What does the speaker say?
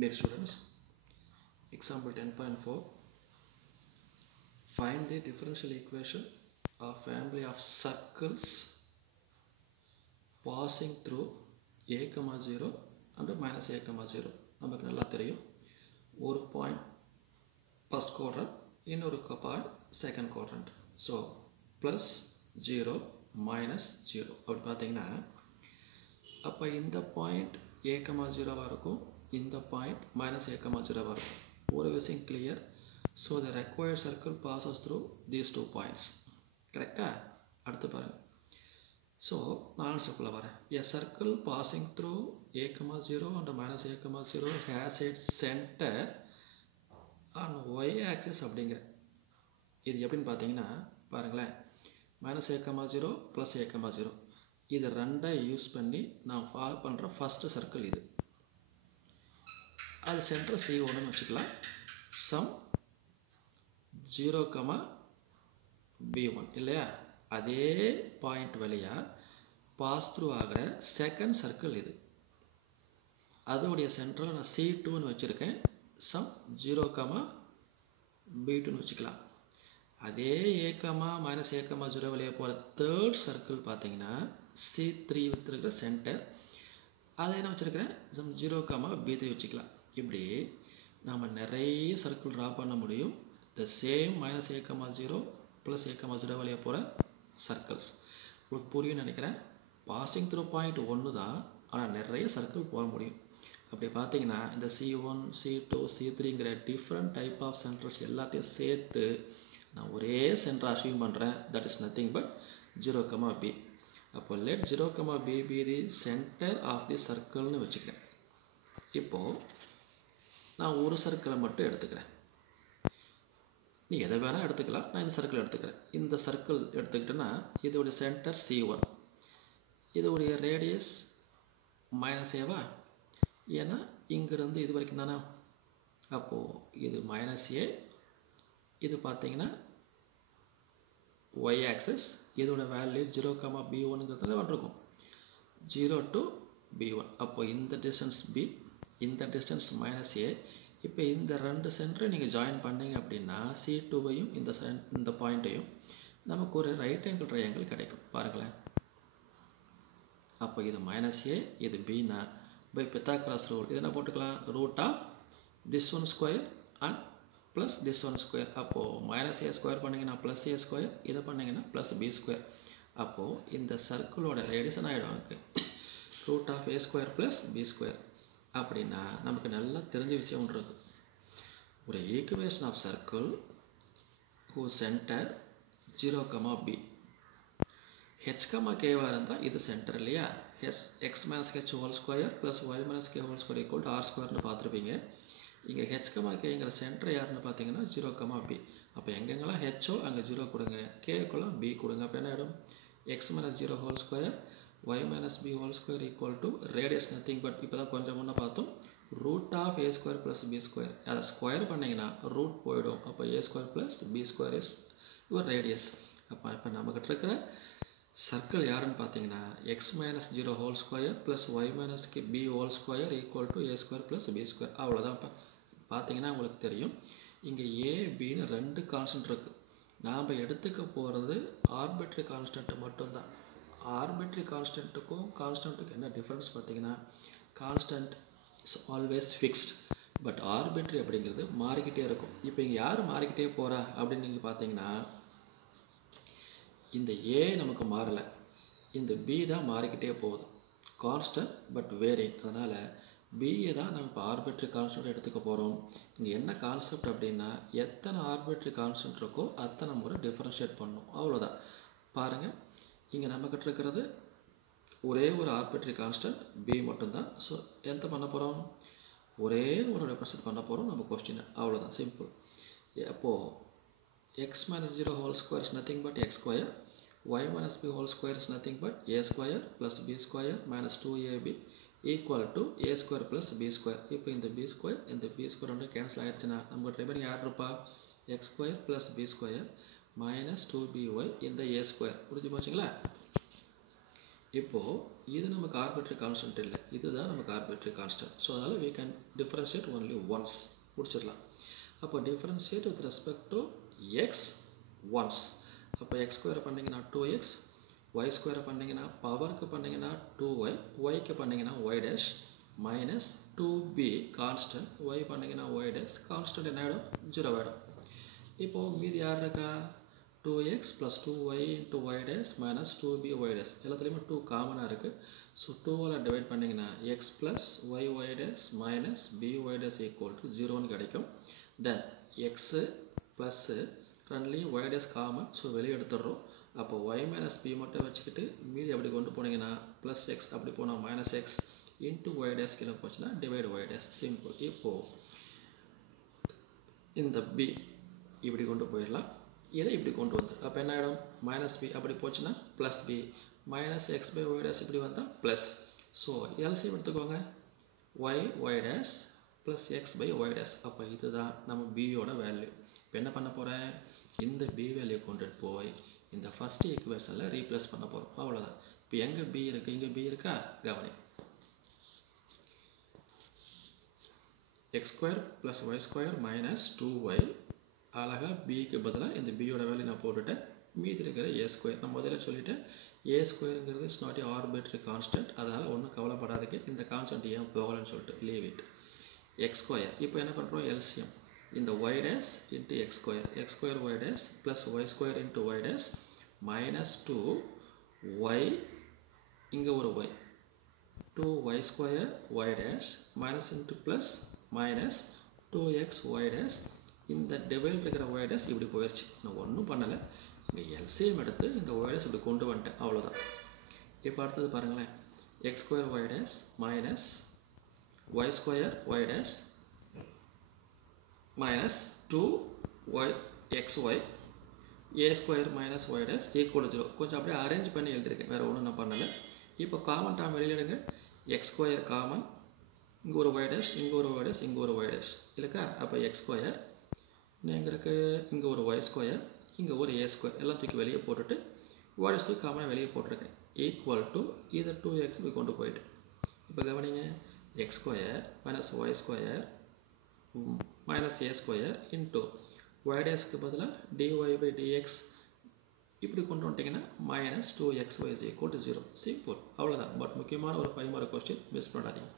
Dear students, example 10.4, find the differential equation of family of circles passing through a, 0 and minus a, 0. நமக்கு நல்லா தெரியும் ஒரு point first quadrant இன்னொரு point second quadrant. So plus 0 minus 0 அப்படி பார்த்தீங்கன்னா அப்போ இந்த பாயிண்ட் a, 0வாக இருக்கும், இந்த பாயிண்ட் மைனஸ் a, 0வாக இருக்கும். ஒரு விஷயம் clear. So the required circle passes through these two points. கரெக்டாக? அடுத்து பாருங்கள். ஸோ நான் ஆன்சருக்குள்ளே வரேன். A circle passing through a, 0 and minus a, 0 has its center on y axis அப்படிங்கிற இது எப்படின்னு பார்த்தீங்கன்னா பாருங்களேன், மைனஸ் a, 0 ப்ளஸ் a, 0 இது ரெண்டை யூஸ் பண்ணி நான் ஃபாலோ பண்ணுற ஃபஸ்ட்டு சர்க்கிள் இது. அது சென்டர் C1ன்னு வச்சுக்கலாம். சம் 0, B1 இல்லையா? அதே பாயிண்ட் வழியாக பாஸ் த்ரூ ஆகிற செகண்ட் சர்க்கிள் இது. அதோடைய சென்டரில் நான் C2ன்னு வச்சுருக்கேன். சம் 0, B2ன்னு வச்சுக்கலாம். அதே a, மைனஸ் a, 0 வழியாக போகிற தேர்ட் சர்க்கிள் பார்த்தீங்கன்னா C3 வச்சுருக்கிற சென்டர், அதை என்ன வச்சுருக்கிறேன், சம் 0, B3 வச்சுக்கலாம். இப்படி நாம் நிறைய சர்க்கிள் ட்ரா பண்ண முடியும். The same minus a, 0 plus a, 0 வழியாக போகிற சர்க்கிள்ஸ் உங்களுக்கு புரியும்னு நினைக்கிறேன். பாசிங் த்ரூ பாயிண்ட் ஒன்று தான், ஆனால் நிறைய சர்க்கிள் போக முடியும். அப்படி பார்த்தீங்கன்னா இந்த C1, C2, C3ங்கிற டிஃப்ரெண்ட் டைப் ஆஃப் சென்டர்ஸ் எல்லாத்தையும் சேர்த்து நான் ஒரே சென்டர் அசீவ் பண்ணுறேன். That is nothing but 0, B. அப்போ let 0, B be the center of the சர்க்கிள்னு வச்சுக்கிறேன். இப்போது நான் ஒரு சர்க்கிளை மட்டும் எடுத்துக்கிறேன். நீ எதை வேணால் எடுத்துக்கலாம், நான் இந்த சர்க்கிள் எடுத்துக்கிறேன். இந்த சர்க்கிள் எடுத்துக்கிட்டேன்னா இதோடைய சென்டர் C1, இதோடைய ரேடியஸ் மைனஸ் ஏவா, ஏன்னா இங்கேருந்து இது வரைக்கும் தானே. அப்போது இது மைனஸ் ஏ, இது பார்த்தீங்கன்னா ஒய் ஆக்சஸ், இதோட வேல்யூ 0, B1ங்கிறதுல வந்துருக்கும் 0 to B1. அப்போ இந்த டிஸ்டன்ஸ் B, இந்த டிஸ்டன்ஸ் மைனஸ் ஏ. இப்போ இந்த ரெண்டு சென்டரை நீங்கள் ஜாயின் பண்ணிங்க அப்படின்னா C2வையும் இந்த பாயிண்ட்டையும் நமக்கு ஒரு ரைட் ஆங்கிள் ட்ரையாங்கிள் கிடைக்கும். பாருங்களேன். அப்போ இது மைனஸ் ஏ, இது பின்னா பை பித்தாகரஸ் ரூல் இது என்ன போட்டுக்கலாம், root of this one square and plus this one square. அப்போது மைனஸ் ஏ ஸ்கொயர் பண்ணிங்கன்னா ப்ளஸ் ஏ ஸ்கொயர், இதை பண்ணிங்கன்னா ப்ளஸ் பி ஸ்கொயர். அப்போது இந்த சர்க்கிளோட ரேடியஸ் என்ன ஆகிடும், எனக்கு root of A square plus B square. அப்படின்னா நமக்கு நல்லா தெரிஞ்ச விஷயம் ஒன்று இருக்குது. ஒரு equation of circle who centre 0, B h, kவாக இருந்தால் இது சென்டர் இல்லையா. x minus h whole square plus y minus k whole square equal to r ஸ்கொயர்னு பார்த்துருப்பீங்க. இங்கே h, kங்கிற சென்டர் யாருன்னு பார்த்தீங்கன்னா 0, B. அப்போ எங்கெங்கெல்லாம் ஹெச்சோ அங்கே 0 கொடுங்க, கேக்குள்ளே B கொடுங்க. அப்போ என்ன ஆகிடும், x minus 0 whole square y minus b whole square equal to radius nothing but இப்போ தான் கொஞ்சம் முன்னே பார்த்தோம் root of a square plus b square. அதை ஸ்கொயர் பண்ணிங்கன்னா ரூட் போயிடும். அப்போ a square plus b square is your radius. இப்போ நம்மக்கிட்ட இருக்கிற சர்க்கிள் யாருன்னு பார்த்தீங்கன்னா x minus 0 whole square plus y minus b whole square equal to a square plus b square. அவ்வளோதான். இப்போ பார்த்தீங்கன்னா உங்களுக்கு தெரியும் இங்கே a, bன்னு ரெண்டு கான்ஸ்டன்ட் இருக்குது. நாம் எடுத்துக்க போகிறது ஆர்பிட்ரி கான்ஸ்டன்ட் மட்டும்தான். ஆர்பிட்ரி கான்ஸ்டன்ட்டுக்கும் கான்ஸ்டன்ட்டுக்கும் என்ன டிஃப்ரென்ஸ் பார்த்தீங்கன்னா, constant is always fixed, but ஆர்பிட்ரி அப்படிங்கிறது மாறிக்கிட்டே இருக்கும். இப்போ இங்கே யார் மாறிக்கிட்டே போகிறா அப்படின்னு நீங்கள் பார்த்தீங்கன்னா இந்த ஏ நமக்கு மாறலை, இந்த பி தான் மாறிக்கிட்டே போகுது. Constant but varying. அதனால் பியை தான் நம்ம இப்போ ஆர்பிட்ரி கான்ஸ்டன்ட் எடுத்துக்க போகிறோம். இங்கே என்ன கான்செப்ட் அப்படின்னா எத்தனை ஆர்பிட்ரி கான்ஸ்டன்ட் இருக்கோ அத்தனை முறை டிஃப்ரென்ஷியேட் பண்ணணும், அவ்வளோதான். பாருங்கள், இங்கே நம்மக்கிட்ட இருக்கிறது ஒரே ஒரு ஆர்பிட்ரி கான்ஸ்டன்ட் பி மட்டும்தான். ஸோ எந்த பண்ண போகிறோம், ஒரே ஒரு ரெப்ரசன்ட் பண்ண போகிறோம் நம்ம கொஸ்டினை, அவ்வளோதான், சிம்பிள். அப்போது x minus 0 whole square is nothing but x square, y minus b whole square is nothing but a square plus b square minus 2ab equal to a square plus b square. இப்போ இந்த b square இந்த b square வந்து cancel ஆயிடுச்சுன்னா நமக்கு remaining யார் இருப்பா, x square plus b square minus 2by இந்த a square. புரிஞ்சு போச்சுங்களா? இப்போது இது நமக்கு arbitrary constant இல்லை, இதுதான் நமக்கு arbitrary constant. ஸோ அதனால் we can differentiate only once முடிச்சிடலாம். அப்போ differentiate with respect to x once. அப்போ x ஸ்கொயர் பண்ணிங்கன்னா 2x, y ஸ்கொயர் பண்ணிங்கன்னா பவருக்கு பண்ணிங்கன்னா 2y, yக்கு பண்ணிங்கன்னா y dash minus 2b constant, y பண்ணிங்கன்னா y dash constant என்ன ஆகிடும் 0 ஆகிடும். இப்போது மீதி யார் இருக்கா 2x plus 2y into y dash minus 2b y dash எல்லாத்துலேயுமே 2 காமனாக இருக்குது. ஸோ 2ஆல் டிவைட் பண்ணிங்கன்னா x plus y dash minus by dash equal to 0ன்னு கிடைக்கும். தென் x ப்ளஸ்ஸு ரெண்டுலேயும் y dash காமன், ஸோ வெளியே எடுத்துடுறோம். அப்போ y minus b மட்டும் வச்சுக்கிட்டு மீதி அப்படி கொண்டு போனீங்கன்னா ப்ளஸ் எக்ஸ், அப்படி போனால் minus X into y dash கீழே போச்சுன்னா டிவைட் y dash சிம்பிள். இப்போது இந்த b இப்படி கொண்டு போயிடலாம், இதை இப்படி கொண்டு வந்துடும். அப்போ என்ன ஆகிடும் மைனஸ் பி அப்படி போச்சுன்னா plus B minus X by Y dash இப்படி வந்தால் ப்ளஸ். ஸோ எல்சிஎம் எடுத்துக்கோங்க Y dash plus X by Y dash. அப்போ இதுதான் நம்ம பியோட வேல்யூ. இப்போ என்ன பண்ண போகிறேன், இந்த பி வேல்யூ கொண்டுட்டு போய் இந்த ஃபஸ்ட்டு ஈக்குவேஷனில் ரீப்ளேஸ் பண்ண போகிறோம், அவ்வளோதான். இப்போ எங்கே பி இருக்குது, இங்கே பி இருக்கா கவனி. X square plus Y square minus 2y அழகாக பிக்கு பதிலாக இந்த பியோட வேல்யூ நான் போட்டுட்டேன். மீதி இருக்கிற ஏ ஸ்கொயர் நான் முதல்ல சொல்லிவிட்டேன். ஏ ஸ்கொயருங்கிறது is not a arbitrary constant, அதனால் ஒன்றும் கவலைப்படாதுக்கு. இந்த கான்ஸ்டன்ட் ஏன் போகலன்னு சொல்லிட்டு லீவ் இட். எக்ஸ் ஸ்கொயர் இப்போ என்ன பண்ணுறோம் எல்சிஎம், இந்த Y dash into X square Y dash plus Y square into Y dash minus 2y, இங்கே ஒரு Y 2y square Y dash minus into plus minus 2x Y dash. இந்த divide இருக்கிற Y dash இப்படி போயிடுச்சு, நான் ஒன்றும் பண்ணலை. இங்கே எல்சிஎம் எடுத்து இந்த ஒய் டேஷ் இப்படி கொண்டு வந்துட்டேன், அவ்வளோதான். இப்போ அடுத்தது பாருங்களேன், x square Y dash minus y square Y dash minus 2y xy a square minus y dash equal 0. கொஞ்சம் அப்படியே அரேஞ்ச் பண்ணி எழுதியிருக்கேன், வேறு ஒன்றும் நான் பண்ணலை. இப்போ காமன் டேர்ம் வெளியிடுங்க, எக்ஸ் ஸ்கொயர் காமன், இங்கே ஒரு ஒய் டேஷ், இங்கே ஒரு ஒய் டேஷ், இங்கே ஒரு ஒய் டேஷ் இல்லைக்கா. அப்போ எக்ஸ் ஸ்கொயர் எங்களுக்கு இங்கே ஒரு ஒய் ஸ்கொயர், இங்கே ஒரு ஏ ஸ்கொயர் எல்லாம் தூக்கி வெளியே போட்டுட்டு ஒய் டேஷ் தூக்கி காமனாக வெளியே போட்டிருக்கேன். ஈக்குவல் டு இதை 2x இப்படி கொண்டு போயிட்டு இப்போ கவனிங்க, x square minus y square minus ஏ ஸ்கொயர் இன்ட்டு ஒய் டேஷ்க்கு பதிலாக dy பை dx இப்படி கொண்டு வந்துட்டிங்கன்னா மைனஸ் 2xy is equal to 0. Simple, அவ்வளோதான். பட் முக்கியமான ஒரு 5 மார்க் கொஸ்டின் மிஸ் பண்ணாதீங்க.